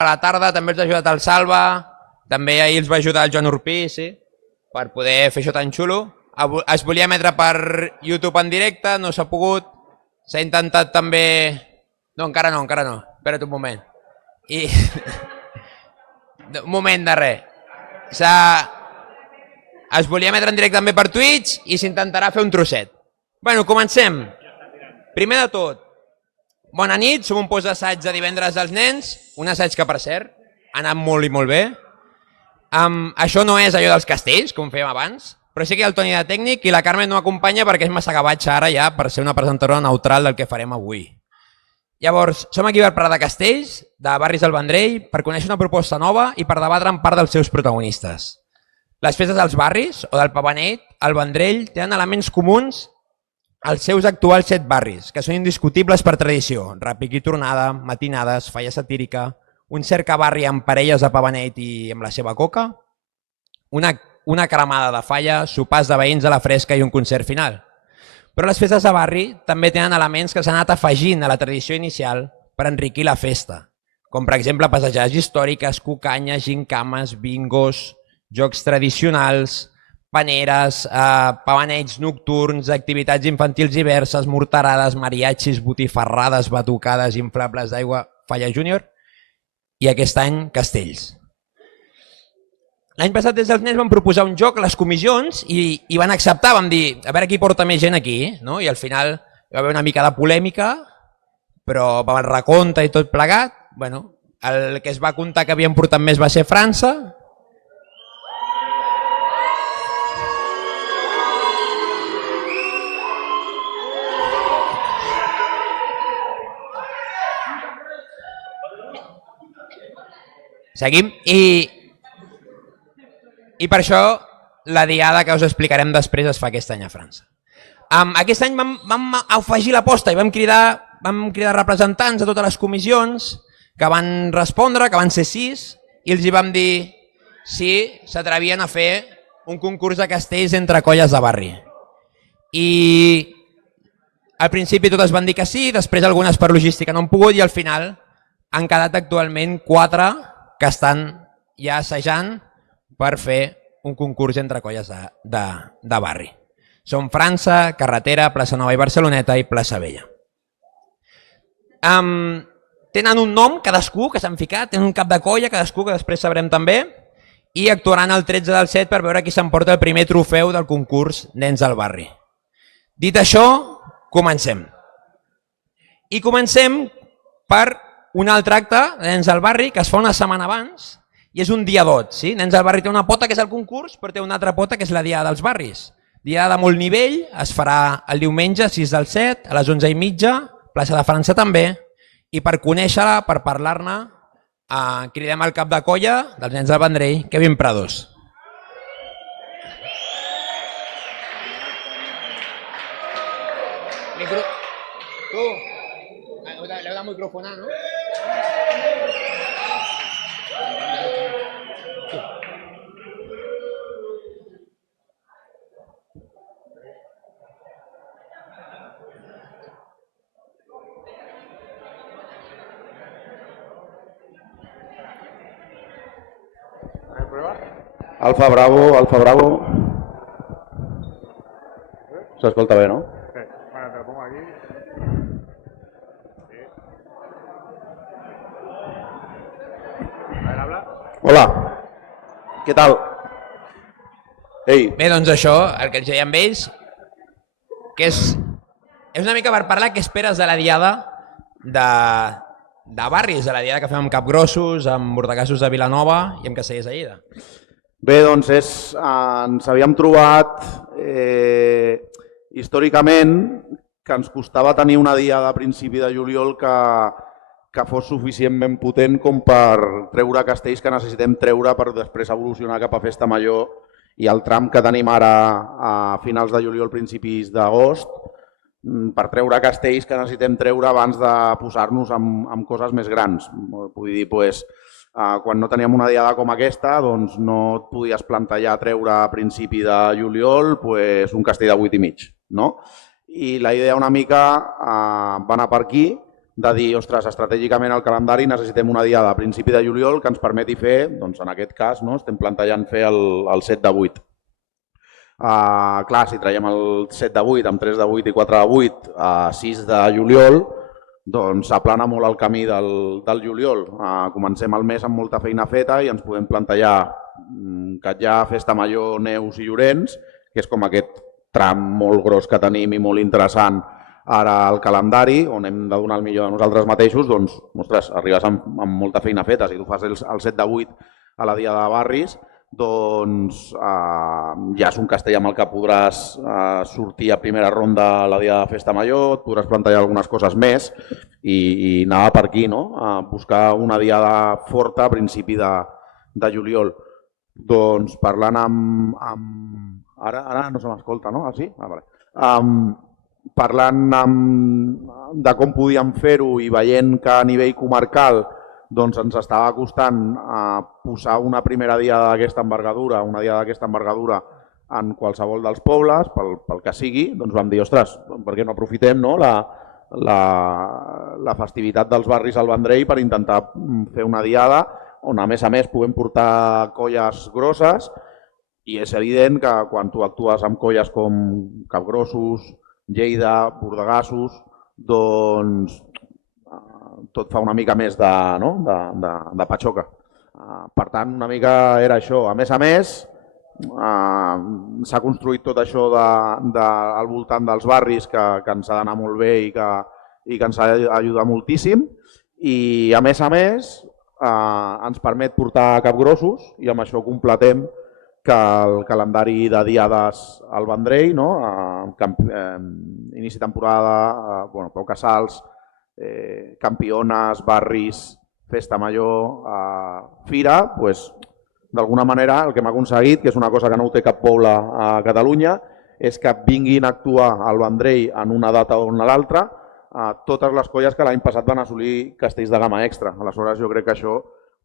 a la tarda també els ha ajudat el Salva, també ahir els va ajudar el Joan Urpí, sí, per poder fer això tan xulo. Es volia emetre per YouTube en directe, no s'ha pogut. S'ha intentat també... No, encara no. Espera't un moment. Un moment de res. Es volia emetre en directe també per Twitch i s'intentarà fer un trosset. Bueno, comencem. Primer de tot, bona nit, som un post d'assaig de divendres dels nens, un assaig que, per cert, ha anat molt i molt bé. Això no és allò dels castells, com fèiem abans, però sí que hi ha el Toni de tècnic i la Carmen no m'acompanya perquè és massa gavatxa ara ja per ser una presentadora neutral del que farem avui. Llavors, som aquí per parlar de castells, de barris del Vendrell, per conèixer una proposta nova i per debatre en part dels seus protagonistes. Les festes dels barris, o del Pavanet, al Vendrell, tenen elements comuns als seus actuals 7 barris, que són indiscutibles per tradició. Repic i tornada, matinades, falla satírica, un cercabarri amb parelles de Pavanet i amb la seva coca, una cremada de falla, sopars de veïns a la fresca i un concert final. Però les festes de barri també tenen elements que s'han anat afegint a la tradició inicial per enriquir la festa, com per exemple passejades històriques, cucanyes, gincames, bingos, jocs tradicionals, paneres, pavanets nocturns, activitats infantils diverses, morterades, mariachis, botifarrades, batucades, inflables d'aigua, falla júnior i aquest any castells. L'any passat des dels nens vam proposar un joc a les comissions i van acceptar, vam dir a veure qui porta més gent aquí, no? I al final hi va haver una mica de polèmica, però per el recompte i tot plegat, bueno, el que es va comptar que havien portat més va ser França. Seguim i per això la diada que us explicarem després es fa aquest any a França. Aquest any vam afegir l'aposta i vam cridar representants de totes les comissions que van respondre, que van ser 6, i els hi vam dir si s'atrevien a fer un concurs de castells entre colles de barri. I al principi totes van dir que sí, després algunes per logística no han pogut i al final han quedat actualment 4 que estan ja assajant per fer un concurs entre colles de barri. Són França, Carretera, Plaça Nova i Barceloneta i Plaça Vella. Tenen un nom cadascú que s'han ficat, tenen un cap de colla cadascú que després sabrem també i actuaran el 13 del 7 per veure qui s'emporta el primer trofeu del concurs Nens del Barri. Dit això, comencem. I comencem per un altre acte de Nens del Barri que es fa una setmana abans i és un dia dot. Sí? Nens del Barri té una pota que és el concurs, però té una altra pota que és la Diada dels Barris. Diada de molt nivell, es farà el diumenge 6 del 7 a les 11:30, plaça de França també, i per conèixer-la, per parlar-ne, cridem al cap de colla dels Nens del Vendrell, Kevin Prados. Tu, l'heu de microfonar, no? Alfa Bravo. S'escolta bé, no? Sí, bueno, te lo pongo aquí. Sí. A ver, habla. Hola, què tal? Ei. Bé, doncs això, el que ens deia amb ells, que és una mica per parlar què esperes de la diada de barris, de la diada que fem amb Capgrossos, amb Bordegassos de Vilanova i amb Castellers de Lleida. Bé, doncs ens havíem trobat històricament que ens costava tenir una diada a principi de juliol que fos suficientment potent com per treure castells que necessitem treure per després evolucionar cap a Festa Major i el tram que tenim ara a finals de juliol, principis d'agost, per treure castells que necessitem treure abans de posar-nos amb coses més grans. Vull dir, quan no teníem una diada com aquesta, doncs no et podies plantejar treure a principi de juliol un castell de 8,5, no? I la idea una mica va anar per aquí, de dir, ostres, estratègicament al calendari necessitem una diada a principi de juliol que ens permeti fer, doncs en aquest cas, no, estem plantejant fer el 7 de 8. Clar, si traiem el 7 de 8 amb 3 de 8 i 4 de 8 a 6 de juliol, doncs aplana molt el camí del juliol. Comencem el mes amb molta feina feta i ens podem plantejar Catllà, Festa Major, Neus i Llorenç, que és com aquest tram molt gros que tenim i molt interessant ara al calendari, on hem de donar el millor de nosaltres mateixos, doncs, ostres, arribes amb molta feina feta. Si tu fas el 7 de 8 a la Diada de Barris, doncs ja és un castell amb el que podràs sortir a primera ronda a la Diada de Festa Major, et podràs plantejar algunes coses més i anava per aquí, no? Buscar una diada forta a principi de juliol. Doncs parlant amb... Ara no se m'escolta, no? Ah, sí? Vale. Parlant de com podíem fer-ho i veient que a nivell comarcal doncs ens estava costant posar una primera diada d'aquesta envergadura, en qualsevol dels pobles, pel que sigui, doncs vam dir, ostres, per què no aprofitem la festivitat dels barris al Vendrell per intentar fer una diada on a més puguem portar colles grosses i és evident que quan tu actues amb colles com Capgrossos, Lleida, Bordegassos, doncs tot fa una mica més de patxoca. Per tant, una mica era això. A més, s'ha construït tot això al voltant dels barris que ens ha d'anar molt bé i que ens ha d'ajudar moltíssim. I a més, ens permet portar Capgrossos i amb això completem que el calendari de diades al Vendrell, inici temporada, Pau Casals, Campiones, Barris, Festa Major, Fira, d'alguna manera el que hem aconseguit, que és una cosa que no ho té cap poble a Catalunya, és que vinguin a actuar al Vendrell en una data o en l'altra totes les colles que l'any passat van assolir castells de gamma extra. Aleshores, jo crec que això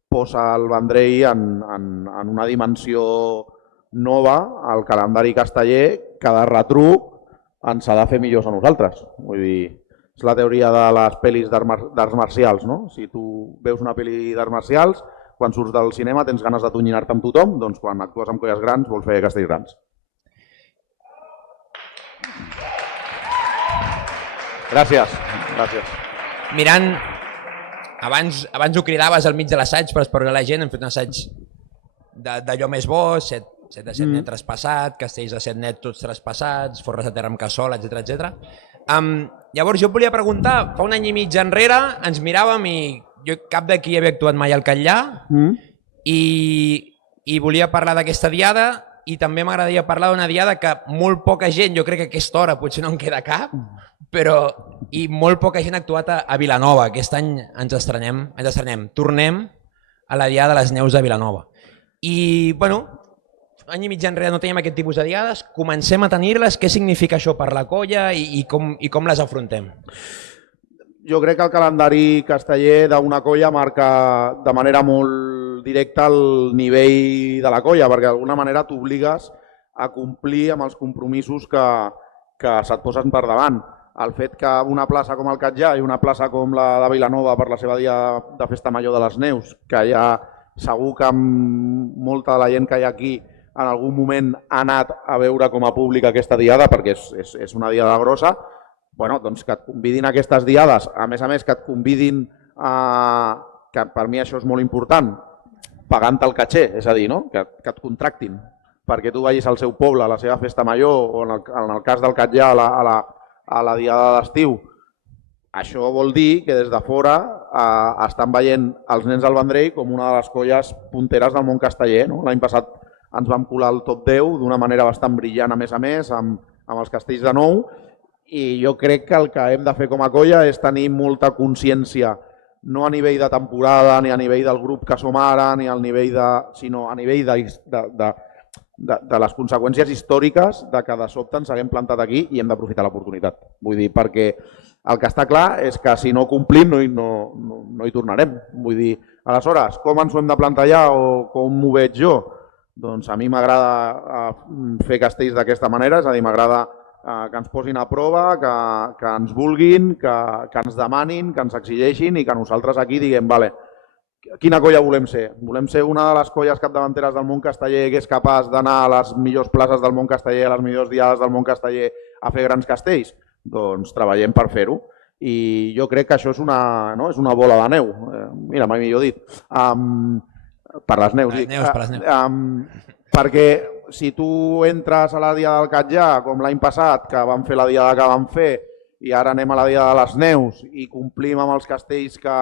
posa el Vendrell en una dimensió nova al calendari casteller que de retruc ens ha de fer millors a nosaltres. Vull dir, és la teoria de les pel·lis d'arts marcials, no? Si tu veus una pel·li d'arts marcials, quan surts del cinema tens ganes de tonyinar-te amb tothom, doncs quan actues amb colles grans vols fer castells grans. Gràcies. Mirant, abans ho cridaves al mig de l'assaig per esperar la gent, hem fet un assaig d'allò més bo, 7 de 7 net traspassat, castells de 7 net tots traspassats, forres de terra amb cassola, etc. Llavors jo et volia preguntar, fa un any i mig enrere ens miràvem i jo cap d'aquí havia actuat mai al Catllà i volia parlar d'aquesta diada i també m'agradaria parlar d'una diada que molt poca gent, jo crec que a aquesta hora potser no en queda cap, però i molt poca gent ha actuat a Vilanova. Aquest any ens estrenem, tornem a la Diada de les Neus de Vilanova. I, bueno, any i mig enrere no teníem aquest tipus de diades, comencem a tenir-les, què significa això per la colla i com les afrontem? Jo crec que el calendari casteller d'una colla marca de manera molt directa el nivell de la colla, perquè d'alguna manera t'obligues a complir amb els compromisos que se't posen per davant. El fet que una plaça com el Catllà i una plaça com la de Vilanova per la seva dia de Festa Major de les Neus, que ja segur que molta de la gent que hi ha aquí en algun moment ha anat a veure com a públic aquesta diada, perquè és una diada grossa, doncs que et convidin a aquestes diades, a més que et convidin, que per mi això és molt important, pagant el caché, és a dir, que et contractin perquè tu vagis al seu poble, a la seva festa major, o en el cas del Catllà a la diada d'estiu. Això vol dir que des de fora estan veient els nens del Vendrell com una de les colles punteres del món casteller. L'any passat ens vam colar al top 10 d'una manera bastant brillant, a més, amb els castells de nou, i jo crec que el que hem de fer com a colla és tenir molta consciència, no a nivell de temporada, ni a nivell del grup que som ara, sinó a nivell de les conseqüències històriques de que de sobte ens haguem plantat aquí i hem d'aprofitar l'oportunitat. Vull dir, perquè el que està clar és que si no complim no hi tornarem. Vull dir, aleshores, com ens ho hem de plantejar o com ho veig jo? Doncs a mi m'agrada fer castells d'aquesta manera, és a dir, m'agrada que ens posin a prova, que ens vulguin, que ens demanin, que ens exigeixin i que nosaltres aquí diguem, vale, quina colla volem ser? Volem ser una de les colles capdavanteres del món casteller que és capaç d'anar a les millors places del món casteller, a les millors diades del món casteller a fer grans castells? Doncs treballem per fer-ho. I jo crec que això és una bola de neu. Mira, mai millor dit. Per les neus, dic. Per les neus. Perquè si tu entres a la Diada del Catllà, com l'any passat, que vam fer la Diada que vam fer, i ara anem a la Diada de les Neus i complim amb els castells que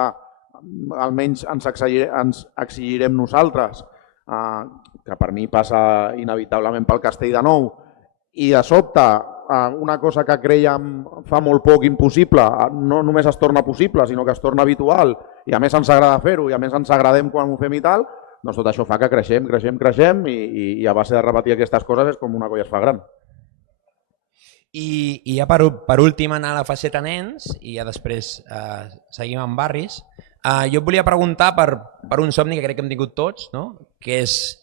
almenys ens exigirem nosaltres, que per mi passa inevitablement pel Castell de Nou, i de sobte una cosa que creiem fa molt poc impossible, no només es torna possible, sinó que es torna habitual, i a més ens agrada fer-ho, i a més ens agradem quan ho fem i tal, doncs tot això fa que creixem i a base de repetir aquestes coses és com una colla es fa gran. I ja per últim anar a la faceta nens i ja després seguim amb barris. Jo et volia preguntar per un somni que crec que hem tingut tots, que és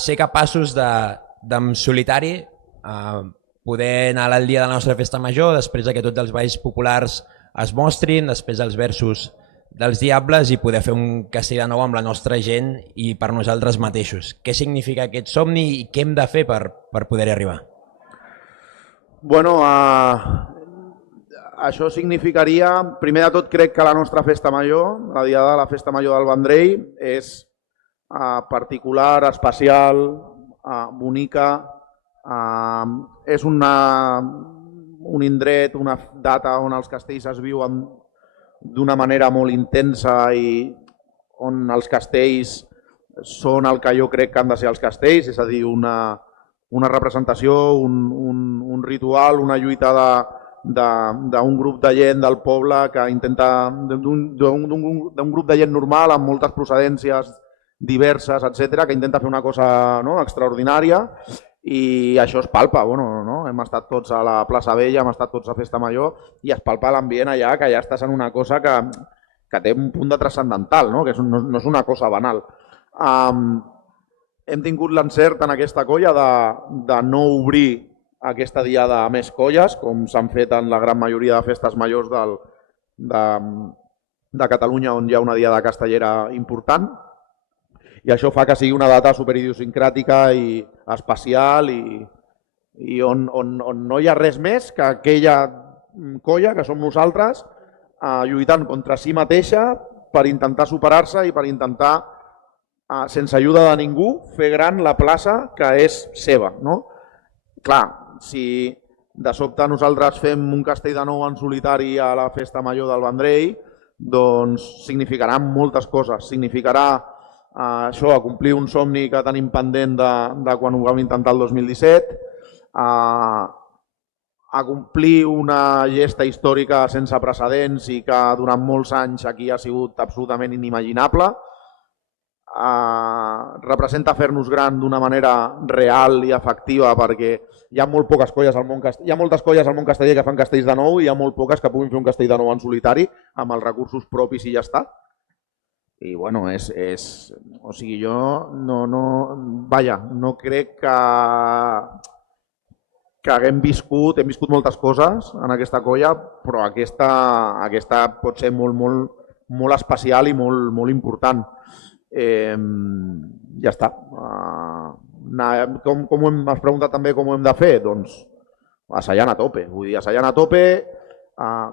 ser capaços en solitari poder anar al dia de la nostra festa major després que tots els balls populars es mostrin, després els versos dels Diables i poder fer un Castell de Nou amb la nostra gent i per nosaltres mateixos. Què significa aquest somni i què hem de fer per poder-hi arribar? Bueno, això significaria, primer de tot crec que la nostra festa major, la diada de la festa major del Vendrell, és particular, especial, bonica, és un indret, una data on els castells es viuen d'una manera molt intensa i on els castells són el que jo crec que han de ser els castells, és a dir, una representació, un ritual, una lluita d'un grup de gent del poble que intenta, d'un grup de gent normal amb moltes procedències diverses, etc., que intenta fer una cosa extraordinària i això es palpa. Hem estat tots a la plaça Vella, hem estat tots a Festa Major i es palpa l'ambient allà, que ja estàs en una cosa que té un punt de transcendental, que no és una cosa banal. Hem tingut l'encert en aquesta colla de no obrir aquesta diada a més colles, com s'han fet en la gran majoria de festes majors de Catalunya on hi ha una diada castellera important. I això fa que sigui una data superidiosincràtica i especial i on no hi ha res més que aquella colla, que som nosaltres, lluitant contra si mateixa per intentar superar-se i per intentar, sense ajuda de ningú, fer gran la plaça que és seva. Clar, si de sobte nosaltres fem un Castell de Nou en solitari a la festa major del Vendrell, doncs significarà moltes coses. Significarà això, a complir un somni que tenim pendent de quan ho vam intentar el 2017, a complir una gesta històrica sense precedents i que durant molts anys aquí ha sigut absolutament inimaginable, representa fer-nos gran d'una manera real i efectiva perquè hi ha molt poques colles al món casteller, hi ha moltes colles al món casteller que fan castells de nou i hi ha molt poques que puguin fer un castell de nou en solitari amb els recursos propis i ja està. I bueno, o sigui, jo no crec que hem viscut moltes coses en aquesta colla, però aquesta pot ser molt especial i molt important. Ja està. M'has preguntat també com ho hem de fer? Doncs assajant a tope, assajant a tope,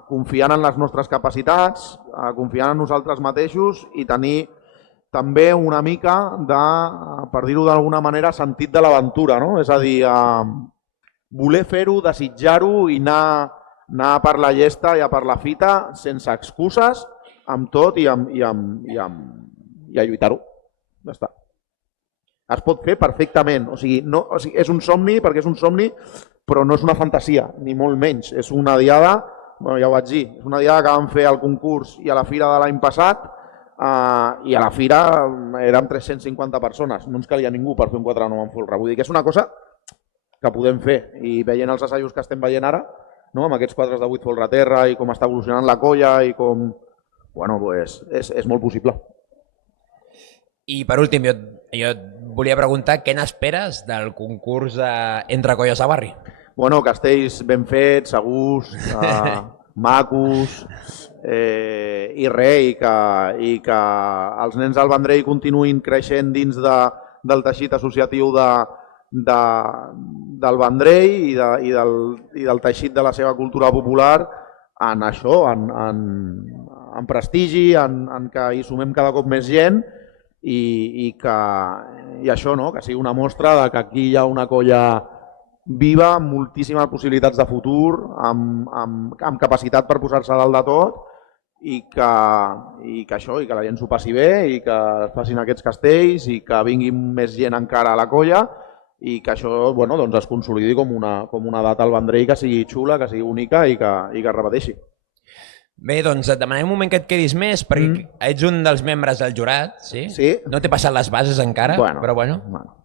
confiant en les nostres capacitats, confiant en nosaltres mateixos i tenir també una mica de, per dir-ho d'alguna manera, sentit de l'aventura, és a dir, voler fer-ho, desitjar-ho i anar per la llesta i a per la fita sense excuses, amb tot i a lluitar-ho. Ja està. Es pot fer perfectament, és un somni perquè és un somni, però no és una fantasia, ni molt menys. És una diada, ja ho vaig dir, és una diada que vam fer al concurs i a la fira de l'any passat i a la fira érem 350 persones, no ens calia ningú per fer un 4-9 en folre. Vull dir que és una cosa que podem fer i veient els assajos que estem veient ara, amb aquests quadres de 8 folre a terra i com està evolucionant la colla i com... Bueno, és molt possible. I per últim, jo et volia preguntar què n'esperes del concurs Entre Colles a Barri? Bueno, castells ben fets, segurs, macos, i res, i que els nens del Vendrell continuïn creixent dins del teixit associatiu del Vendrell i del teixit de la seva cultura popular en això, en prestigi, en que hi sumem cada cop més gent i això, no? Que sigui una mostra de que aquí hi ha una colla viva, amb moltíssimes possibilitats de futur, amb capacitat per posar-se dalt de tot i que la gent s'ho passi bé i que es facin aquests castells i que vinguin més gent encara a la colla i que això es consolidi com una data al Vendrell que sigui xula, que sigui única i que es repeteixi. Bé, doncs et demanem un moment que et quedis més perquè ets un dels membres del jurat, sí? Sí. No t'he passat les bases encara,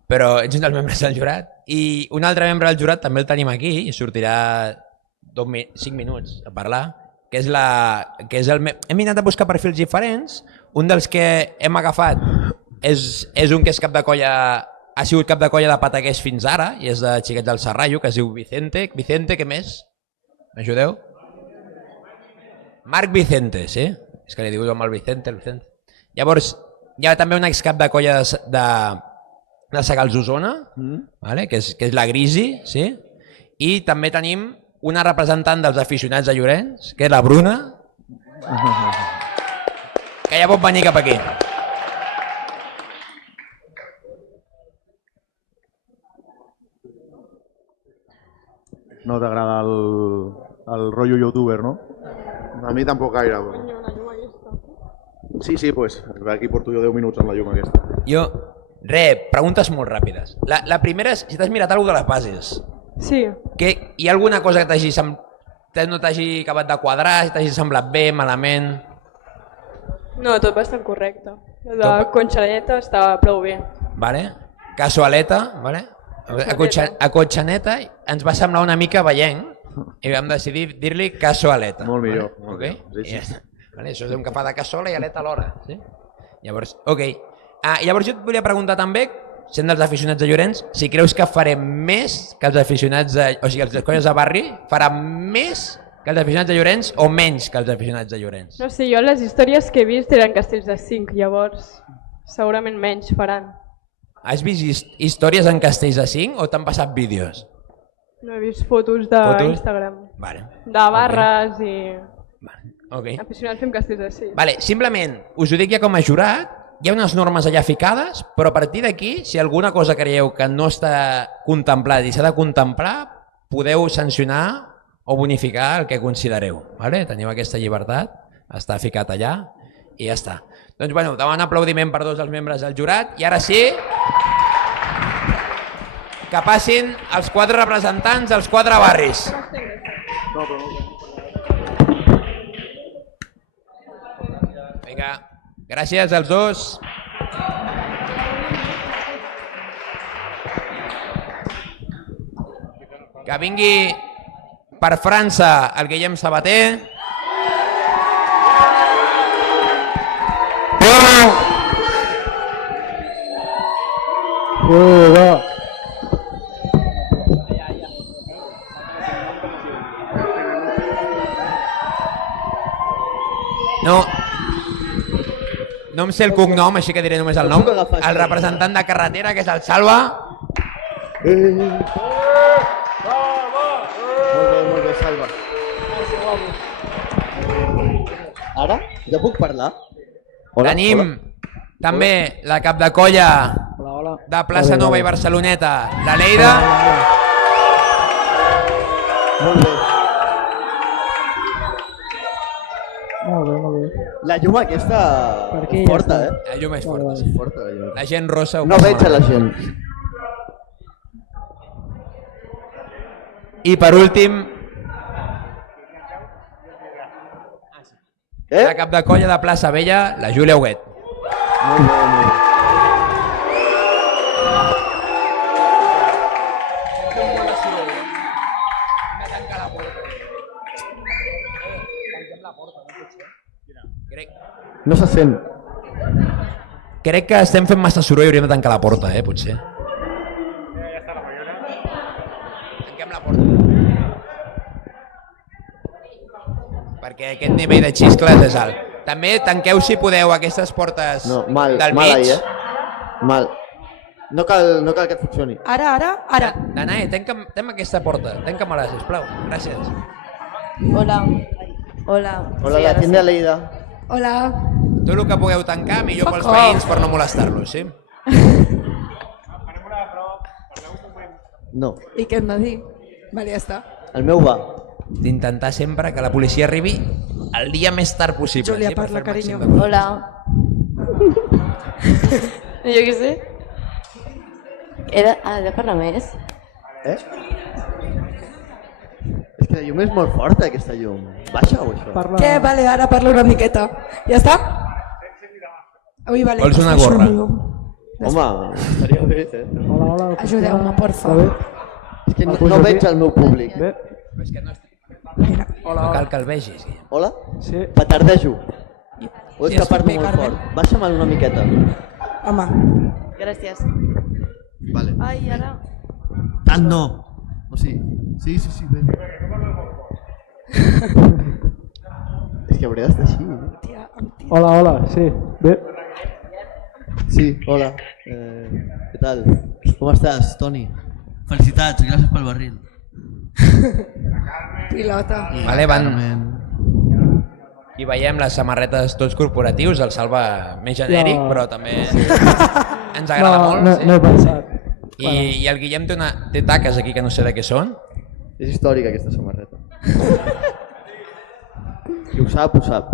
però ets un dels membres del jurat. I un altre membre del jurat també el tenim aquí i sortirà 5 minuts a parlar, que és hem intentat buscar perfils diferents. Un dels que hem agafat és un que és cap de colla, ha sigut cap de colla de Pataquers fins ara i és de Xiquets del Serrallo, que es diu Vicente. Vicente, què més? M'ajudeu? Marc Vicente, sí? És que li diu amb el Vicente, Llavors, hi ha també un excap de colla de Sagals Osona, que és la Grisi, sí? I també tenim una representant dels aficionats de Llorenç, que és la Bruna, que ja pot venir cap aquí. No t'agrada el rotllo youtuber, no? A mi tampoc gaire. Sí, pues aquí porto jo 10 minuts amb la llum aquesta. Preguntes molt ràpides. La primera és si t'has mirat alguna de les bases. Sí. Hi ha alguna cosa que no t'hagi acabat de quadrar, si t'hagi semblat bé, malament? No, tot bastant correcte. La Conchaleta està prou bé. Vale. Casualeta, vale. A Cotxaneta ens va semblar una mica vellenc i vam decidir dir-li Casualeta. Molt millor. Okay? Sí. Ja està. Vale, això és un que fa de cassola i aleta alhora. Sí? Llavors, llavors jo et volia preguntar també, sent dels aficionats de Llorenç, si creus que farem més que els aficionats els colles de barri, faran més que els aficionats de Llorenç o menys que els aficionats de Llorenç? No sé, jo les històries que he vist eren castells de 5, llavors segurament menys faran. Has vist històries en castells de 5 o t'han passat vídeos? No he vist fotos d'Instagram. Vale. De barres i... Okay. Aficionats fem castells de 6. Vale, simplement, us ho dic ja com a jurat, hi ha unes normes allà ficades, però a partir d'aquí, si alguna cosa creieu que no està contemplada i s'ha de contemplar, podeu sancionar o bonificar el que considereu. Vale? Teniu aquesta llibertat, està ficat allà i ja està. Doncs bueno, demano un aplaudiment per dos dels membres del jurat i ara sí que passin els 4 representants dels 4 barris. Vinga, gràcies als dos. Que vingui per França el Guillem Sabater. No em sé el cognom, així que diré només el nom. El representant de carretera, que és el Salva. Molt bé, Salva. Ara? Ja puc parlar? Tenim també la cap de colla de Plaça Nova i Barceloneta, la Leida. Molt bé. La llum aquesta és forta, eh? La llum és forta. És forta, la llum. La gent rossa... No veig a la gent. I per últim, la cap de colla de Plaça Vella, la Júlia Huguet. Molt bé, molt bé. No se sent. Crec que estem fent massa soroll i hauríem de tancar la porta, potser. Ja està la Mariona. Tanquem la porta. perquè aquest nivell de xiscles és alt. També tanqueu, si podeu, aquestes portes No, mal, del mal mig. ahí, Mal. No cal que et funcioni. Ara. Danae, tanca'm aquesta porta. Tanca-me-la, sisplau. Gràcies. Hola. Hola, la tienda Leida. Hola. Tu el que pugueu tancar, millor pels veïns per no molestar-los, sí? No, I què hem de dir? Vale, ja està. el meu va. D'intentar sempre que la policia arribi el dia més tard possible. Júlia, sí, per parla, fer el màxim carinyo. de coses. Hola. Jo què sé. He de parlar més? És que la llum és molt forta, aquesta llum. Baixa o això? Què? Vale, ara parla una miqueta. Ja està? Ui, vale. Vols una Baixo el gorra? volum. Home, estaria bé, Hola, Ajudeu-me, porfa. És que no veig el meu públic. Bé, És que no cal que el vegis. Hola? sí. Petardejo. O és Sí, que estic parlo bé, molt Carmen. fort? Baixa-me'l una miqueta. Home. Gràcies. Vale. Ai, ara... Tant no. O sigui, sí, bé. És que hauré d'estar així. Tia, Hola, sí. Bé, Sí, hola. Què tal? Com estàs, Toni? Felicitats, gràcies pel barril. pilota. Vale, I veiem les samarretes tots corporatius, el Salva més genèric, Ja. però també ens agrada molt. no, Sí. no he pensat. I el Guillem té taques aquí que no sé de què són. És històrica aquesta samarreta. Qui ho sap, ho sap.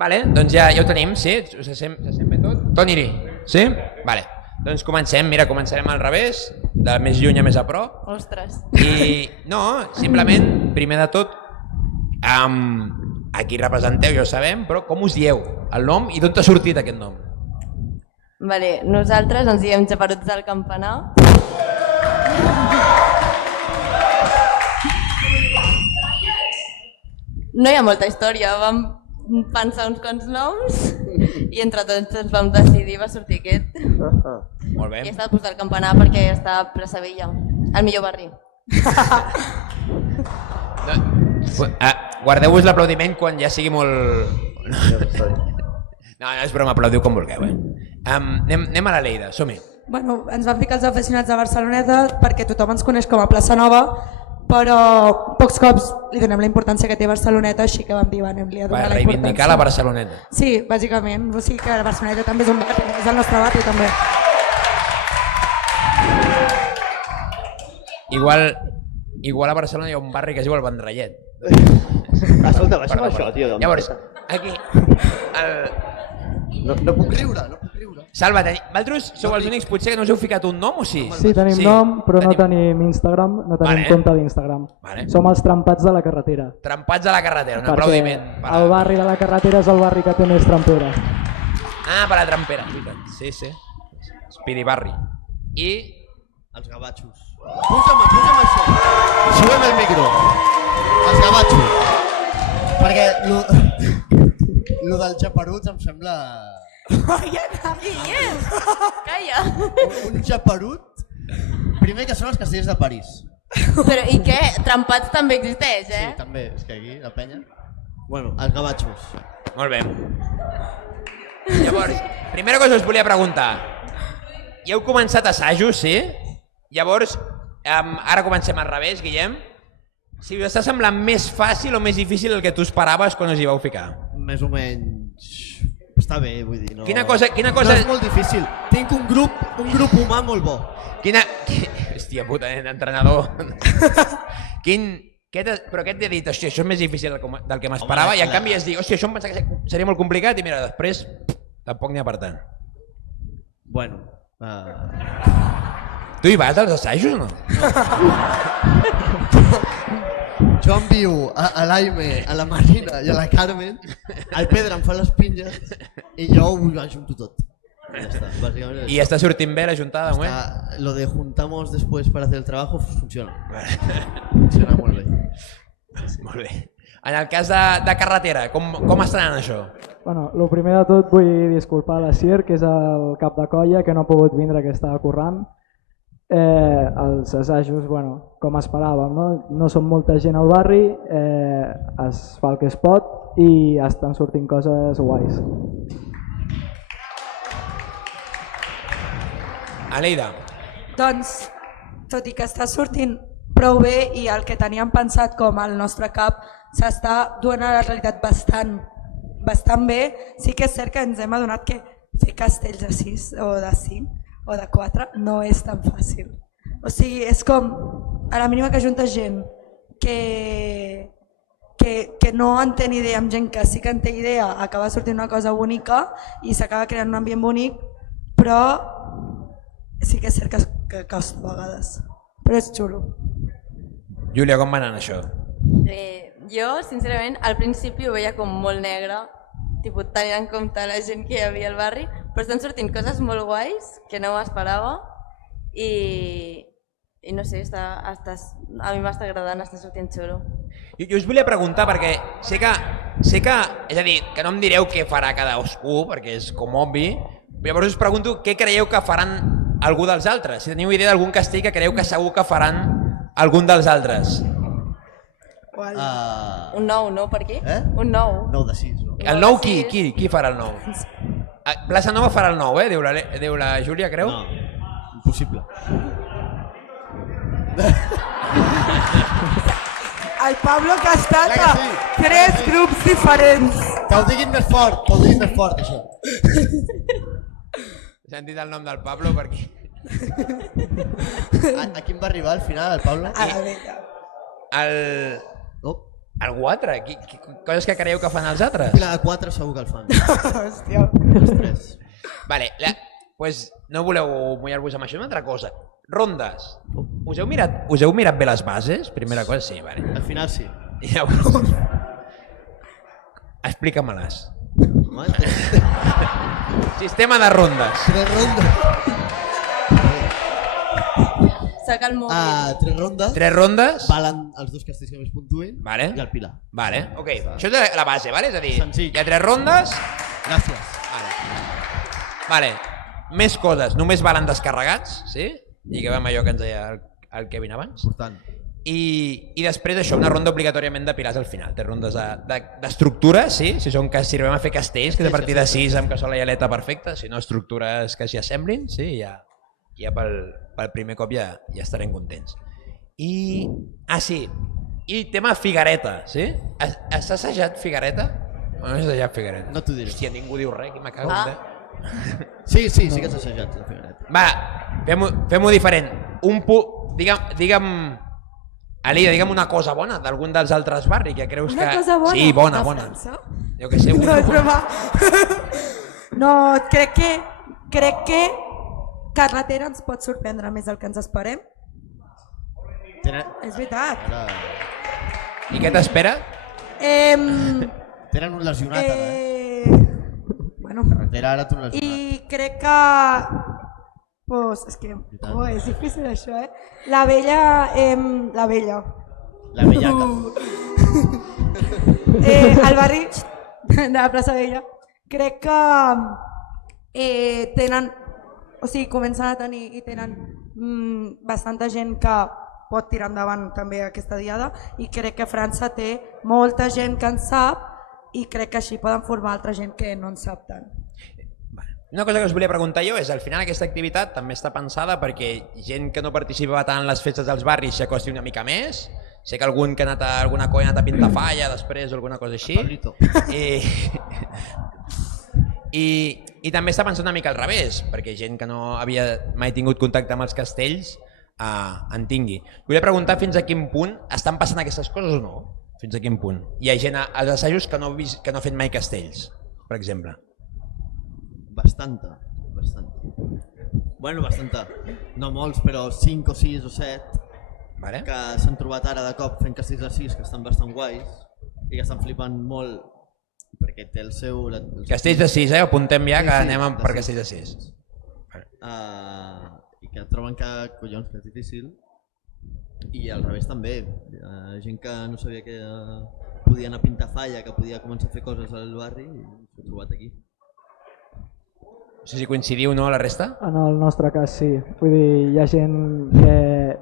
Vale, doncs ja ho tenim, sí? Se sent bé tot? Toni, sí? Vale, doncs comencem, mira, començarem al revés, de més lluny a més a prop. Ostres. I no, simplement, primer de tot, aquí representeu, ja ho sabem, però com us dieu el nom i d'on t'ha sortit aquest nom? Vale, nosaltres ens diem Xaperuts del Campanar. No hi ha molta història, vam pensar uns quants noms i entre tots ens vam decidir, va sortir aquest. Molt bé. I he estat posat al Campanar perquè està a Plaça Vella, el millor barri. Guardeu-vos l'aplaudiment quan ja sigui molt... No, és broma, aplaudiu com vulgueu. Anem a la Leida, som-hi. Bueno, ens van ficar els aficionats de Barceloneta perquè tothom ens coneix com a Plaça Nova, però pocs cops li donem la importància que té Barceloneta, així que vam dir, anem-li a donar la importància. Reivindicar la Barceloneta. Sí, bàsicament. O sigui que la Barceloneta també és un barri, és el nostre barri també. Igual a Barcelona hi ha un barri que es diu el Vendrellet. Escolta, baixa'm això, tio. Llavors, aquí... No puc riure, no puc riure. Salva, vosaltres sou els únics potser que no us heu ficat un nom o sí? Sí, tenim nom, però no tenim Instagram, no tenim compte d'Instagram. Vale. Som els trampats de la carretera. Trampats a la carretera, un Perquè aplaudiment. el barri de la carretera és el barri que té més trampera. Ah, per la trampera. Sí. Speedy Barri. I... Els gavatxos. Puja'm això. Subem el micro. Els gavatxos. Perquè lo del xaperuts em sembla... Calla! Un xaperut, primer que són els castells de París. Però i què? Trampats també existeix, Sí, eh? també, és que aquí, la penya... Bueno, els gavatxos. Molt bé. Llavors, primera cosa us volia preguntar. Ja heu començat assajos, sí? Llavors, ara comencem al revés, Guillem. Si us està semblant més fàcil o més difícil el que tu esperaves quan us hi vau ficar? Més o menys... Està bé, vull dir, no... Quina cosa... No és molt difícil. Tinc un grup humà molt bo. Hòstia puta, entrenador. Però què t'he dit? Hòstia, això és més difícil del que m'esperava i en canvi es diu, hòstia, això em pensava que seria molt complicat i mira, després tampoc n'hi ha per tant. Bueno... Tu hi vas als assajos o no? Jo envio a l'Aime, a la Marina i a la Carmen, el Pedro em fa les pinges i jo ho ajunto tot. Ja està, bàsicament. I està sortint bé la juntada, de moment? Lo de juntamos después para hacer el trabajo funciona. Funciona molt bé. Molt bé. En el cas de carretera, com està anant això? Bueno, el primer de tot vull disculpar la Sir, que és el cap de colla, que no ha pogut vindre, que estava currant. Els assajos, bueno, com esperàvem, no són molta gent al barri, es fa el que es pot i estan sortint coses guais. Aleida. Doncs, tot i que està sortint prou bé i el que teníem pensat com al nostre cap s'està duent a la realitat bastant bé, sí que és cert que ens hem adonat que fer castells de 6 o de 5 o de 4 no és tan fàcil. O sigui, és com, a la mínima que juntes gent que no en té ni idea amb gent que sí que en té idea, acaba sortint una cosa bonica i s'acaba creant un ambient bonic, però sí que és cert que costa a vegades, però és xulo. Júlia, com va anant això? Jo, sincerament, al principi ho veia com molt negre, tenint en compte la gent que hi havia al barri, però estan sortint coses molt guais que no m'esperava i no sé, a mi m'està agradant, està sortint xulo. Jo us volia preguntar perquè sé que, és a dir, que no em direu què farà cadascú, perquè és com obvi, però llavors us pregunto què creieu que faran algú dels altres, si teniu idea d'algun castell que creieu que segur que faran algun dels altres. Un nou, no? Per aquí? Un nou. 9 de 6, no? El nou qui farà el nou? Plaça Nova farà el nou, diu la Júlia, creu? No, impossible. El Pablo que ha estat a 3 grups diferents. Que ho diguin més fort, això. He sentit el nom del Pablo perquè... A quin va arribar al final, el Pablo? A la vella. Algú altre? Coses que creieu que fan els altres? Pila de 4 segur que el fan. Hòstia. Els 3. Vale, pues no voleu mullar-vos amb això, una altra cosa. Rondes. Us heu mirat bé les bases? Primera cosa, sí, vale. Al final sí. Llavors... Explica-me-les. Sistema de rondes. 3 rondes. Saca el mòbil. 3 rondes. 3 rondes. Valen els 2 castells que més puntuïn. Vale. I el pilar. Vale, ok. Això és la base, vale? És a dir, senzill. hi ha 3 rondes. Gràcies. Vale. Més coses. Només valen descarregats, sí? Lliguem amb allò que ens deia el Kevin abans. Important. I després això, una ronda obligatòriament de pilars al final. 3 rondes d'estructura, sí? Si són que sirvem a fer castells, que és a partir de 6 amb cassola i aleta perfecta, si no estructures que s'hi assemblin, sí, ja pel primer cop ja estarem contents. Sí, i tema Figuereta, sí? Has assajat Figuereta? No has assajat Figuereta? No t'ho diré. Hòstia, ningú diu res, que me cago en Déu. Sí que has assajat la Figuereta. Va, fem-ho diferent. Digue'm, Alida, digue'm una cosa bona d'algun dels altres barris que creus que... Una cosa bona? Sí, bona. Jo què sé. No, és broma. No, crec que Carretera ens pot sorprendre més del que ens esperem. És veritat. I què t'espera? Tenen un lesionat ara. Bueno. Carretera ara té un lesionat. I crec que... Pues, és que és difícil això, eh? La vella... La bellaca. Al barri de la plaça Vella crec que tenen... O sigui, comencen a tenir i tenen bastanta gent que pot tirar endavant també aquesta diada i crec que França té molta gent que en sap i crec que així poden formar altra gent que no en sap tant. Una cosa que us volia preguntar jo és, al final aquesta activitat també està pensada perquè gent que no participa tant en les festes dels barris s'acosti una mica més. Sé que algun que ha anat a alguna colla ha anat a pintar falla després o alguna cosa així. I també està pensant una mica al revés, perquè gent que no havia mai tingut contacte amb els castells en tingui. Volia preguntar fins a quin punt estan passant aquestes coses o no? Fins a quin punt? Hi ha gent als assajos que no ha fet mai castells, per exemple. Bastanta. Bueno, bastanta. No molts, però 5 o 6 o 7 que s'han trobat ara de cop fent castells de 6 que estan bastant guais i que estan flipant molt perquè té el seu... Castells de 6, apuntem ja que anem per castells de 6. I que troben que collons que és difícil i al revés també. Gent que no sabia que podia anar a pintar falla, que podia començar a fer coses al barri i s'ho ha trobat aquí. sé si coincidiu no a la resta. En el nostre cas sí, vull dir, hi ha gent que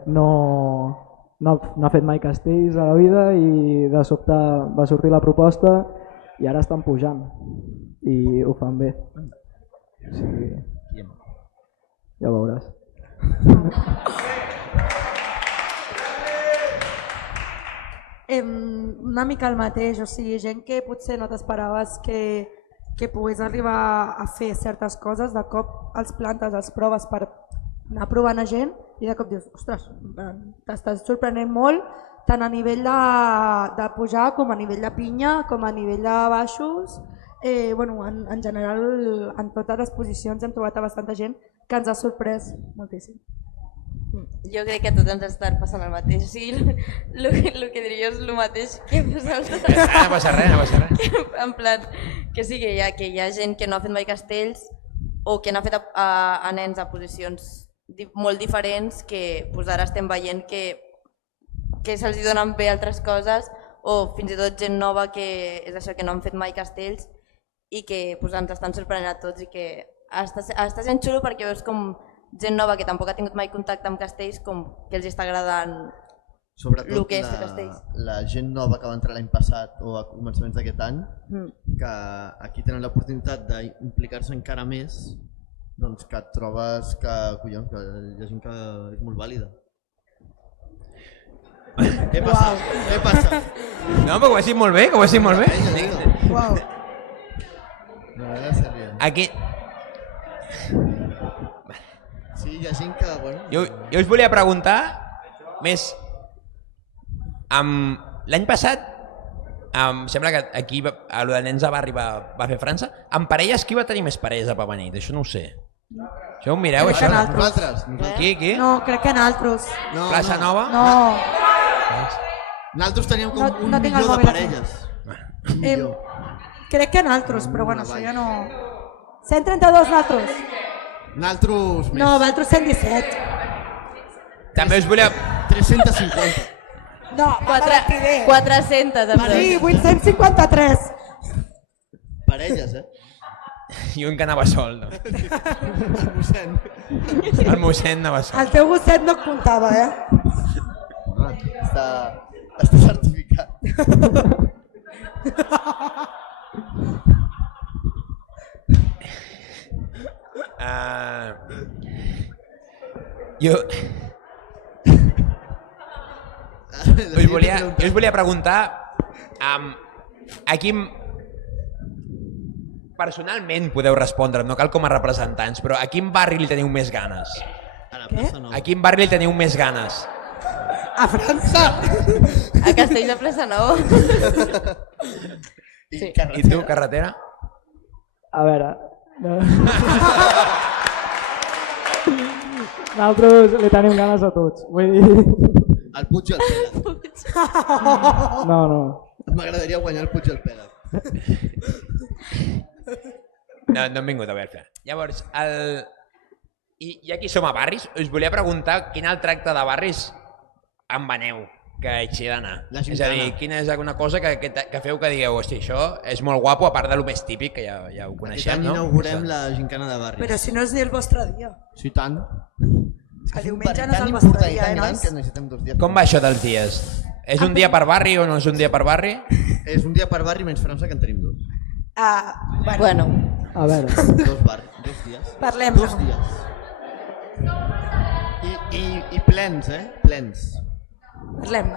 no ha fet mai castells a la vida i de sobte va sortir la proposta i ara estan pujant i ho fan bé. O sigui, ja ho veuràs. Una mica el mateix, o sigui, gent que potser no t'esperaves que pogués arribar a fer certes coses, de cop els plantes, els proves per anar provant a gent i de cop dius, ostres, t'estàs sorprenent molt, tant a nivell de pujar com a nivell de pinya, com a nivell de baixos. En general, en totes les posicions hem trobat a bastanta gent que ens ha sorprès moltíssim. Jo crec que a tots ens està passant el mateix, o sigui, el que diria és el mateix que a vosaltres. No passa res. En plan, que sí que hi ha gent que no ha fet mai castells o que n'ha fet a nens a posicions molt diferents que ara estem veient que se'ls donen bé altres coses o fins i tot gent nova que és això, que no han fet mai castells i que ens estan sorprenent a tots i que està sent xulo perquè veus com gent nova que tampoc ha tingut mai contacte amb castells com que els està agradant el que és fer castells. La gent nova que va entrar l'any passat o a començaments d'aquest any, que aquí tenen l'oportunitat d'implicar-se encara més, doncs que et trobes que hi ha gent que és molt vàlida. Què passa? Què passa? No, però ho has dit molt bé, Uau! No, Aquí... Sí, hi ha gent que... Bueno, jo us volia preguntar més... L'any passat, sembla que aquí a lo de nens a barri va fer França, amb parelles qui va tenir més parelles a Pavanit? Això no ho sé. Això ho mireu, això? nosaltres. Qui? No, crec que nosaltres. Plaça Nova? No. Nosaltres teníem com un no tinc el milió de mòbil parelles. Crec que nosaltres, però bueno, això ja no... 132 nosaltres. Nosaltres més. No, nosaltres 117. També us volia... 350. No, 400. Sí, 853. Parelles, I un que anava sol, no? El mossèn. El mossèn anava sol. El teu gosset no et comptava, Està certificat. Jo us volia preguntar a quin personalment podeu respondre, no cal com a representants, però a quin barri li teniu més ganes? A quin barri li teniu més ganes? A França! A Castell de Plaça Nova. I tu, carretera? A veure... Nosaltres li tenim ganes a tots, vull dir... El Puig i el Pela. No. M'agradaria guanyar el Puig i el Pela. No hem vingut a veure. Llavors, i aquí som a barris, us volia preguntar quin el tracte de barris en veneu que hi he d'anar. És a dir, quina és alguna cosa que feu que digueu, hosti, això és molt guapo, a part de lo més típic, que ja ho coneixem, no? Aquest any inaugurem la gincana de barris. Però si no és ni el vostre dia. Sí, tant. El diumenge no és el vostre dia, nois. Que necessitem 2 dies. Com va això dels dies? És un dia per barri o no és un dia per barri? És un dia per barri menys França, que en tenim 2. Bueno. A veure... 2 dies. Parlem-ne. 2 dies. I plens, Plens. Parlem-ne.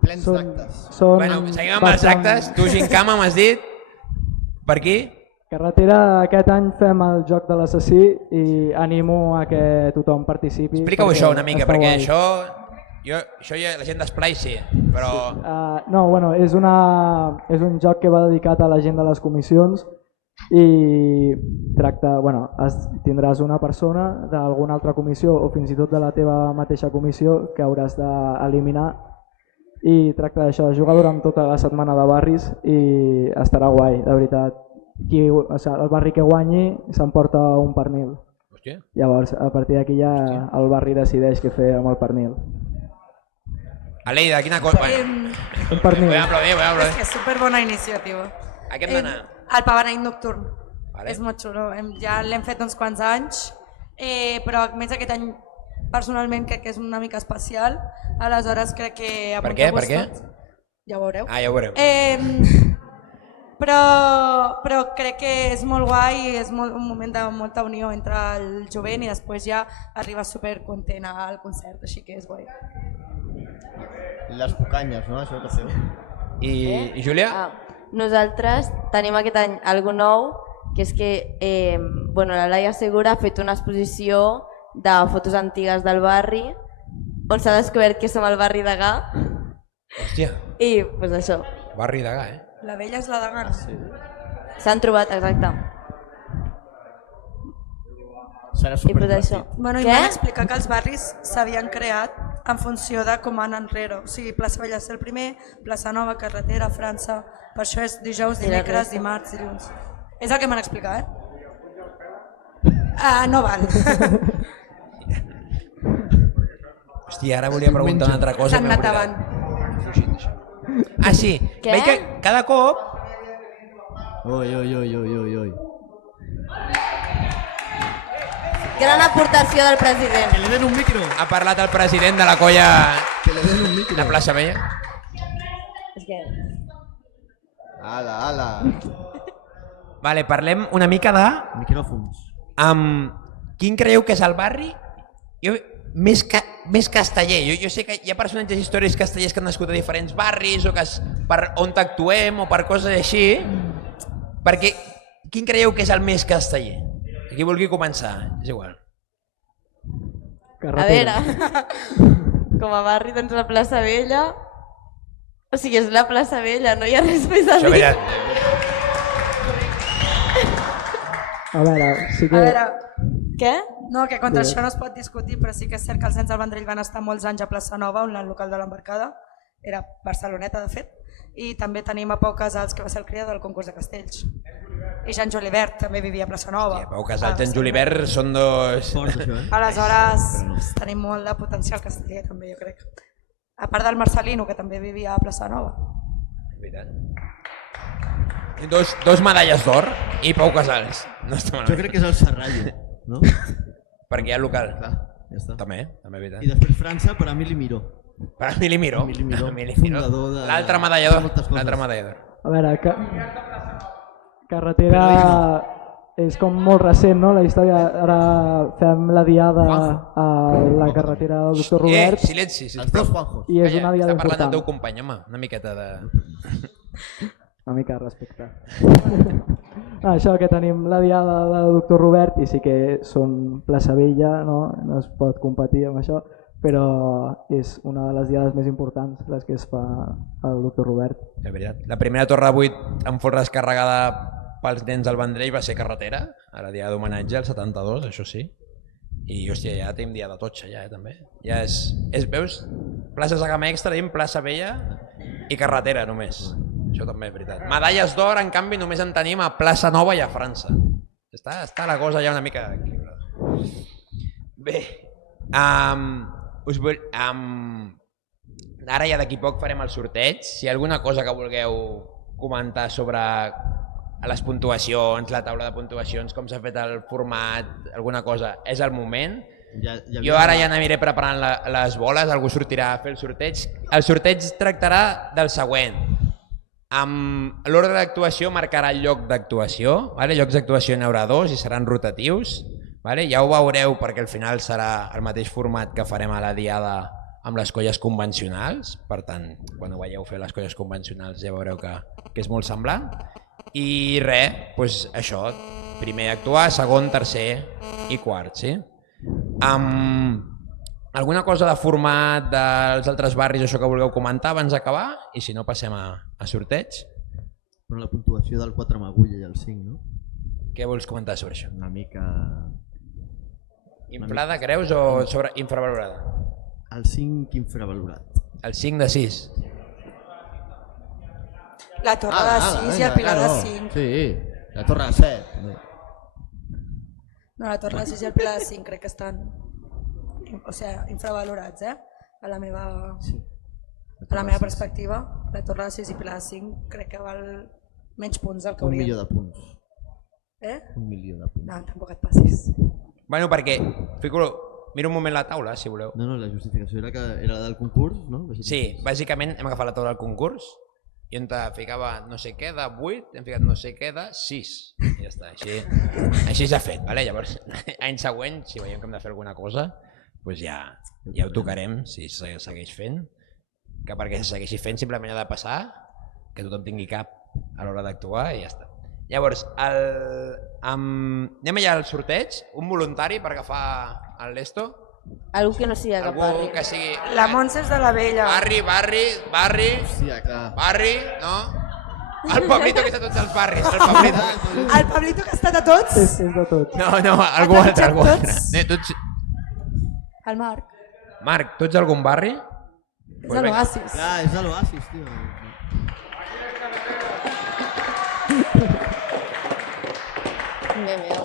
Plens d'actes. Bueno, seguim amb els actes. Tu, Gincama, m'has dit? Per aquí? Carretera, aquest any fem el joc de l'assassí i animo a que tothom participi. Explica-ho això una mica, perquè això ja la gent d'Esplai sí, però... No, bueno, és un joc que va dedicat a la gent de les comissions i tracta, bueno, tindràs una persona d'alguna altra comissió o fins i tot de la teva mateixa comissió que hauràs d'eliminar i tracta d'això, jugar durant tota la setmana de barris i estarà guai, de veritat. El barri que guanyi s'emporta un pernil. Hòstia. Llavors, a partir d'aquí ja el barri decideix què fer amb el pernil. Aleida, quina cosa... Un pernil. Vull aplaudir. És que és superbona iniciativa. A què hem d'anar? Al Pavanait nocturn. Vale. És molt xulo, ja l'hem fet uns quants anys, però almenys aquest any personalment crec que és una mica especial, aleshores crec que... Per què? Per què? Ja ho veureu. Ah, ja ho veureu. Però crec que és molt guai i és un moment de molta unió entre el jovent i després ja arribes supercontent al concert, així que és guai. Les cucanyes, no? Això que feu. I Júlia? Nosaltres tenim aquest any algo nou, que és que la Laia Segura ha fet una exposició de fotos antigues del barri on s'ha descobert que som el barri de Gà. Hòstia. I doncs això. Barri de Gà, La vella és la de Gana. S'han trobat, exacte. Serà I per això. Bueno, i m'han explicat que els barris s'havien creat en funció de com van enrere. O sigui, plaça Vella és el primer, plaça Nova, carretera, França... Per això és dijous, dimecres, dimarts, dilluns. És el que m'han explicat, no val. Hòstia, ara volia preguntar una altra cosa. S'han anat avant. Ah, sí. Què? Veig que cada cop... Oi. Gran aportació del president. Que le den un micro. Ha parlat el president de la colla Que le den un micro. de Plaça Vella. És que... Ala. Vale, parlem una mica de... Micròfons. Quin creieu que és el barri? Més casteller. Jo sé que hi ha personatges històrics castellers que han nascut a diferents barris o que per on actuem o per coses així. Perquè quin creieu que és el més casteller? Qui vulgui començar, és igual. A veure, com a barri doncs la plaça Vella... O sigui, és la plaça Vella, no hi ha res més a dir. Això veia... A veure, sí que... A veure, Què? no, que contra això no es pot discutir, però sí que és cert que els nens del Vendrell van estar molts anys a Plaça Nova, on el local de l'embarcada era Barceloneta, de fet, i també tenim a Pau Casals, que va ser el criador del concurs de castells. I Jean Julibert també vivia a Plaça Nova. Pau Casals i en Julibert són dos... Fort, això, Aleshores, tenim molt de potencial casteller, també, jo crec. A part del Marcelino, que també vivia a Plaça Nova. Dos medalles d'or i Pau Casals. No està malament. Jo crec que és el Serrallo, no? Perquè hi ha local. Clar, ja està. També, veritat. I després França per Emili Miró. Per Emili Miró. Fundador de... L'altre medalla d'or. moltes coses. L'altre medalla d'or. A veure, carretera és com molt recent, no? La història, ara fem la diada a la carretera del doctor Robert. Silenci, Els dos Juanjos. I és una diada Està parlant del important. teu company, home. Una miqueta de... Una mica de respecte. Això, que tenim la diada del doctor Robert i sí que són plaça Vella, no es pot competir amb això, però és una de les diades més importants, les que es fa al doctor Robert. És veritat. La primera torre de 8 amb folre descarregada pels nens del Vendrell va ser carretera, a la dia d'homenatge al 72, això sí. I, hòstia, ja tenim dia de totxa, ja, també. Ja veus? Places de gamma extra, tenim plaça Vella i carretera, només. Això també és veritat. Medalles d'or, en canvi, només en tenim a Plaça Nova i a França. Està la cosa ja una mica equilibrada. Bé, ara ja d'aquí poc farem el sorteig. Si hi ha alguna cosa que vulgueu comentar sobre les puntuacions, la taula de puntuacions, com s'ha fet el format, alguna cosa, és el moment. Jo ara ja aniré preparant les boles, algú sortirà a fer el sorteig. El sorteig tractarà del següent. L'ordre d'actuació marcarà el lloc d'actuació, llocs d'actuació n'hi haurà 2 i seran rotatius. Ja ho veureu perquè al final serà el mateix format que farem a la diada amb les colles convencionals, per tant, quan ho veieu fer les colles convencionals ja veureu que és molt semblant. I res, doncs això, primer actuar, segon, tercer i quart, sí? Alguna cosa de format dels altres barris, això que vulgueu comentar abans d'acabar? I si no, passem a sorteig. Però la puntuació del 4 amb agulla i el 5, no? Què vols comentar sobre això? Una mica... Inflada, creus, o infravalorada? El 5 infravalorat. El 5 de 6. La torre de 6 i el pilar de 5. Sí, la torre de 7. No, la torre de 6 i el pilar de 5 crec que estan infravalorats, a la meva perspectiva. La torre de 6 i pilar de 5 crec que val menys punts del que hauria. 1 milió de punts. 1 milió de punts. No, tampoc et passis. Bueno, perquè, mira un moment la taula, si voleu. No, la justificació era que era la del concurs, no? Sí, bàsicament hem agafat la taula del concurs i on ficava no sé què de 8, hem ficat no sé què de 6. I ja està, així s'ha fet. Vale? Llavors, any següent, si veiem que hem de fer alguna cosa, doncs ja ho tocarem, si se segueix fent. Que perquè se segueixi fent simplement ha de passar que tothom tingui cap a l'hora d'actuar i ja està. Llavors, anem allà al sorteig, un voluntari per agafar el Lesto. Algú que no sigui cap Algú barri. que sigui... La Montse és de la Vella. Barri, Hòstia, clar. barri, no? El Pablito que està a tots els barris, el Pablito. El Pablito que ha estat a tots? És de tot. No, algú altre, algú altre. Tots? El Marc. Marc, tu ets algun barri? És de l'Oasis. Clar, és de l'Oasis, tio. Déu meu.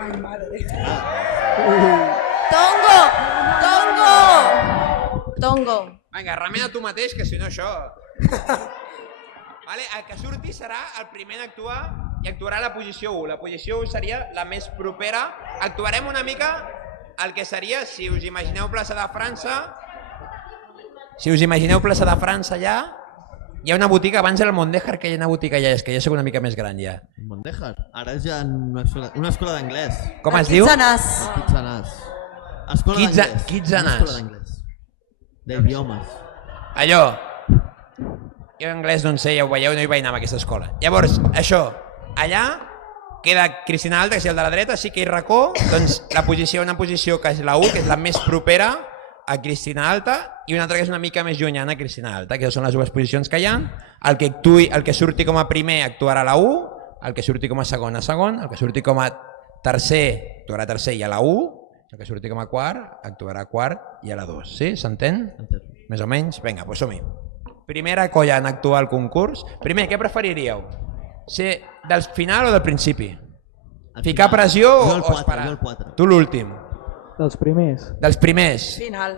Ai, madre. Tongo! Tongo! Vinga, remena tu mateix, que si no això... Vale, el que surti serà el primer en actuar i actuarà a la posició 1. La posició 1 seria la més propera. Actuarem una mica el que seria, si us imagineu plaça de França, allà, hi ha una botiga, abans era el Mondejar, que hi ha una botiga allà, és que ja soc una mica més gran ja. Mondejar? Ara és ja una escola d'anglès. Com es diu? Kitsanàs. Kitsanàs. Escola d'anglès. Kitsanàs. Escola d'anglès. D'idiomes. Allò, jo anglès no en sé, ja ho veieu, no hi vaig anar a aquesta escola. Llavors, això, allà queda Cristina Alta, que és el de la dreta, sí que hi racó, doncs una posició que és la 1, que és la més propera a Cristina Alta, i una altra que és una mica més llunyana a Cristina Alta, que són les dues posicions que hi ha. El que surti com a primer actuarà a la 1, el que surti com a segon, el que surti com a tercer actuarà a tercer i a la 1, el que surti com a quart actuarà a quart i a la 2. Sí? S'entén? Més o menys? Vinga, doncs som-hi. Primera colla en actuar al concurs. Primer, què preferiríeu? Ser del final o del principi? Ficar pressió o esperar? Jo el 4. Tu l'últim. Dels primers. Dels primers. Final.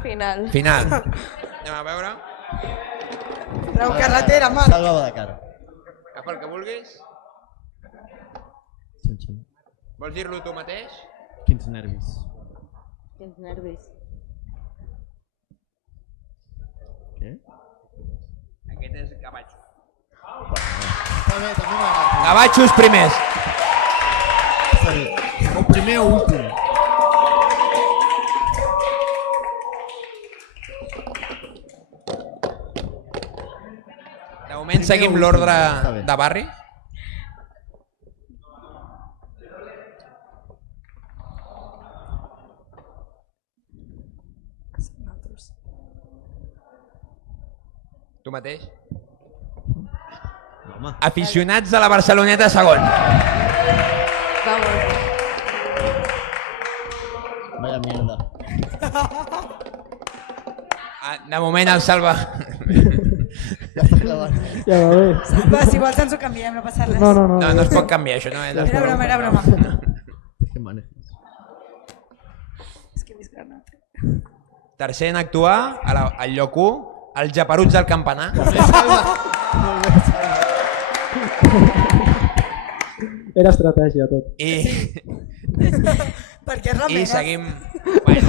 Anem a veure. Treu carretera, Marc. Salva de cara. Agafa el que vulguis. Vols dir-lo tu mateix? Quins nervis. Quins nervis. Què? Aquest és gavatxo. També m'agrada. Gavatxos primers. Està bé. O primer o últim. De moment seguim l'ordre de barri. Tu mateix? Home. Aficionats a la Barceloneta segon. Vamos. Vaya mierda. De moment el Salva... Ja està clavat. Ja va bé. Va, si vols ens ho canviem, no passa res. No No es pot canviar, això no és... Era broma. Que manejes. És que he vist granat. Tercer en actuar, al lloc 1, els japeruts del campanar. Era estratègia tot. Perquè és la I meva. seguim... Bueno,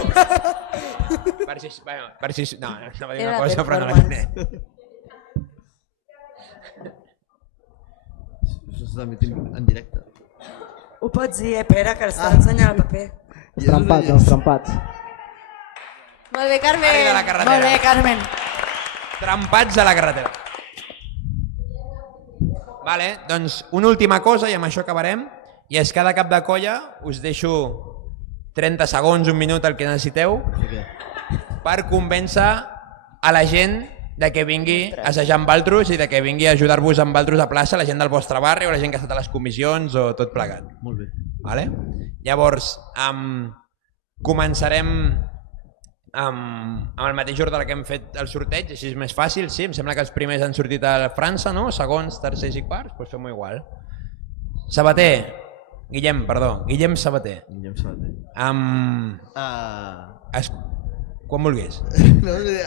per si... No, va dir una cosa, però no la diré. Això s'està emitint en directe. Ho pots dir, Pere, que està ensenyant el paper. Els trempats. Molt bé, Carmen. Barri de la carretera. Molt bé, Carmen. Trampats a la carretera. Vale, doncs una última cosa i amb això acabarem, i és cada cap de colla us deixo 30 segons, un minut, el que necessiteu, per convèncer a la gent de que vingui a assajar amb altres i de que vingui a ajudar-vos amb altres a plaça, la gent del vostre barri o la gent que ha estat a les comissions o tot plegat. Molt bé. Vale? Llavors, començarem amb el mateix ordre que hem fet el sorteig, així és més fàcil, sí? Em sembla que els primers han sortit a França, no? Segons, tercers i quarts, doncs fem-ho igual. Guillem Sabater. Guillem Sabater. Quan vulguis. No sé.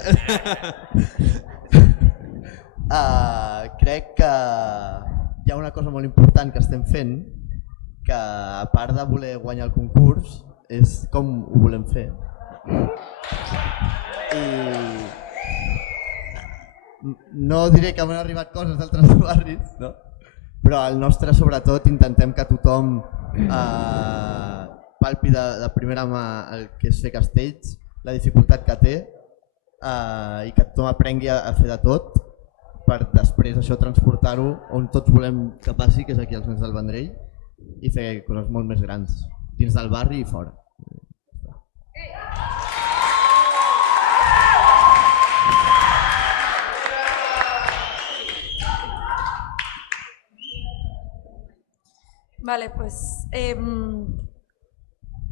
Crec que hi ha una cosa molt important que estem fent, que a part de voler guanyar el concurs és com ho volem fer. I no diré que m'han arribat coses d'altres barris, no? Però el nostre sobretot intentem que tothom palpi de primera mà el que és fer castells, la dificultat que té i que tothom aprengui a fer de tot per després això transportar-ho on tots volem que passi, que és aquí als Nens del Vendrell, i fer coses molt més grans, dins del barri i fora. Vale, pues,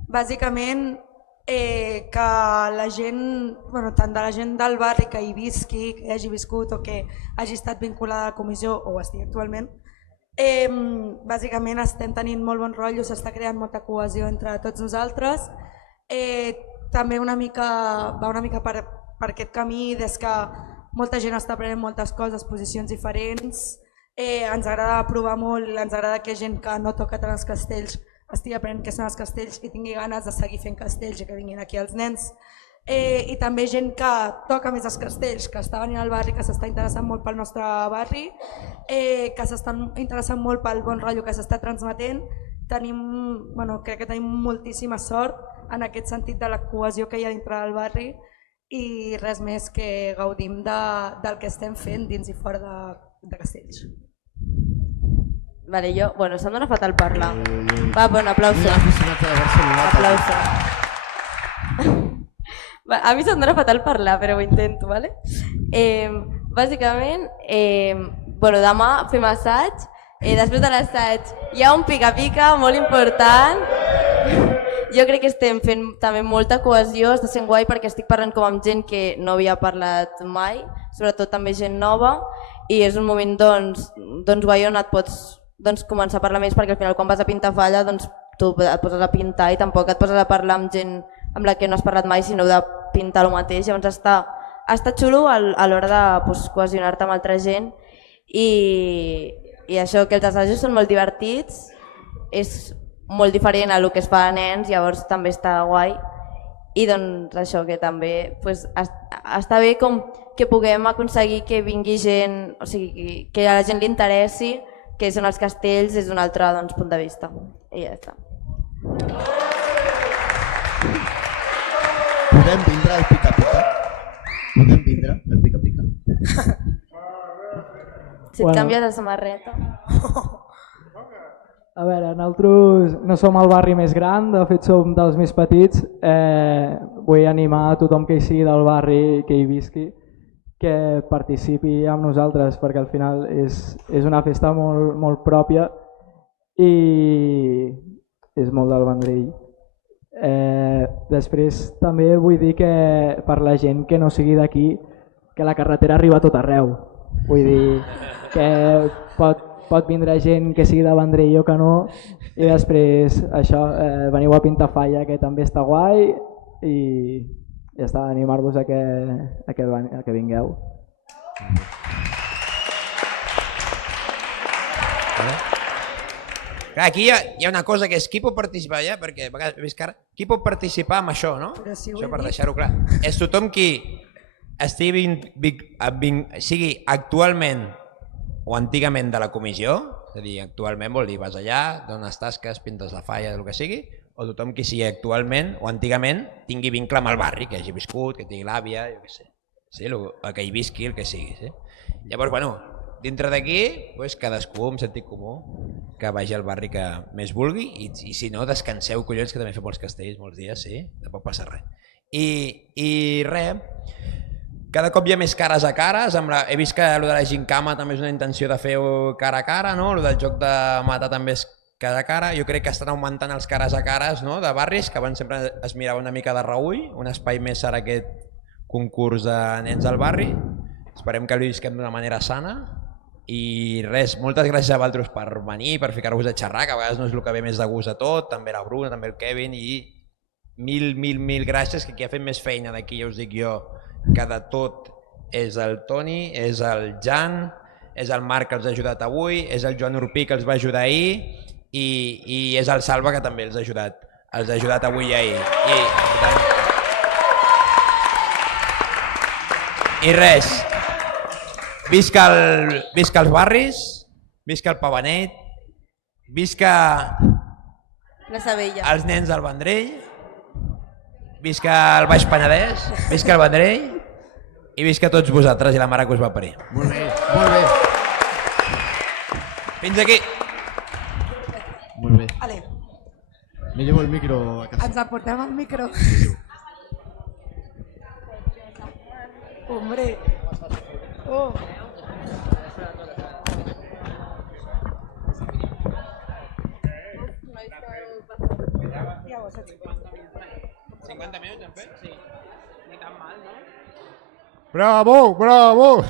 bàsicament que la gent, bueno, tant de la gent del barri que hi visqui, que hi hagi viscut o que hagi estat vinculada a la comissió o estigui actualment, bàsicament estem tenint molt bon rotllo, s'està creant molta cohesió entre tots nosaltres. També va una mica per aquest camí, des que molta gent està prenent moltes coses, posicions diferents. Ens agrada provar molt, ens agrada que gent que no toca tant els castells estigui aprenent què són els castells i tingui ganes de seguir fent castells i que vinguin aquí els nens. I també gent que toca més els castells, que està venint al barri, que s'està interessant molt pel nostre barri, que s'estan interessant molt pel bon rotllo que s'està transmetent. Crec que tenim moltíssima sort en aquest sentit de la cohesió que hi ha dintre del barri i res més que gaudim del que estem fent dins i fora de castells. Vale, se'm dona fatal parlar. Va, un aplauso. Aplauso. A mi se'm dona fatal parlar, però ho intento, ¿vale? Bàsicament, demà fem assaig. Després de l'assaig hi ha un pica-pica molt important. Jo crec que estem fent també molta cohesió, està sent guai perquè estic parlant com amb gent que no havia parlat mai, sobretot també gent nova, i és un moment guai on et pots començar a parlar més, perquè al final quan vas a pintar falla tu et poses a pintar i tampoc et poses a parlar amb gent amb la que no has parlat mai, sinó de pintar el mateix. Llavors està xulo a l'hora de cohesionar-te amb altra gent i això, que els assajos són molt divertits, és molt diferent a el que es fa a nens, llavors també està guai. I doncs això, que també està bé com que puguem aconseguir que vingui gent, o sigui, que a la gent li interessi, que són els castells des d'un altre punt de vista. I ja està. Podem vindre al pica-pica? Podem vindre al pica-pica? Si et canvies de samarreta... A veure, nosaltres no som el barri més gran, de fet som dels més petits. Vull animar a tothom que hi sigui del barri, que hi visqui, que participi amb nosaltres, perquè al final és una festa molt pròpia i és molt del Vendrell. Després també vull dir que per la gent que no sigui d'aquí, que la carretera arriba a tot arreu. Vull dir que pot vindre gent que sigui de Vendrell o que no, i després això, veniu a pintar falla, que també està guai, i ja està, animar-vos a que vingueu. Aquí hi ha una cosa que és qui pot participar ja, perquè a vegades he vist que ara, qui pot participar amb això, no? Això per deixar-ho clar. És tothom qui sigui actualment o antigament de la comissió, és a dir, actualment vol dir vas allà, dones tasques, pintes la falla, el que sigui, o tothom qui sigui actualment o antigament tingui vincle amb el barri, que hagi viscut, que tingui l'àvia, jo què sé, que hi visqui, el que sigui. Llavors, dintre d'aquí, cadascú amb sentit comú que vagi al barri que més vulgui i si no, descanseu, collons, que també fem molts castells, molts dies, sí, tampoc passa res. I res, cada cop hi ha més cares a cares, he vist que el de la gincama també és una intenció de fer cara a cara, el del joc de matar també és cara a cara, jo crec que estan augmentant els cares a cares de barris, que abans sempre es mirava una mica de reüll, un espai més serà aquest concurs de nens del barri, esperem que el visquem d'una manera sana i res, moltes gràcies a vosaltres per venir, per ficar-vos a xerrar, que a vegades no és el que ve més de gust a tot, també la Bruna, també el Kevin i mil gràcies, que qui ha fet més feina d'aquí, ja us dic jo, que de tot és el Toni, és el Jan, és el Marc que els ha ajudat avui, és el Joan Urpí que els va ajudar ahir i és el Salva que també els ha ajudat avui i ahir. I res, visca els barris, visca el Pavanet, visca La Sabella. els nens del Vendrell, visca el Baix Penedès, visca el Vendrell i visca tots vosaltres i la mare que us va parir. Molt bé, molt bé. Fins aquí. Molt bé. Vale, Me llevo el micro a casa. ens aportem el micro. Hombre. Oh. Ja ho saps. 50 minuts hem fet? Sí. Ni tan mal, no? Bravo, bravo!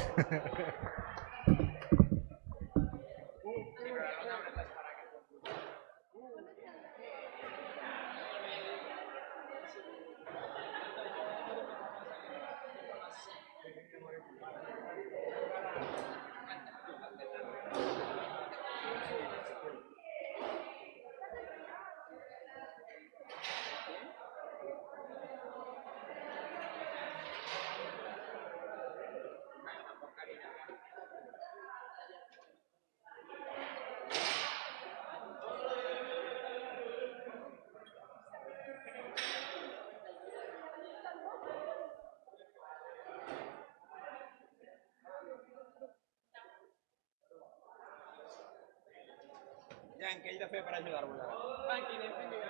Ja, què he de fer per ajudar-vos ara?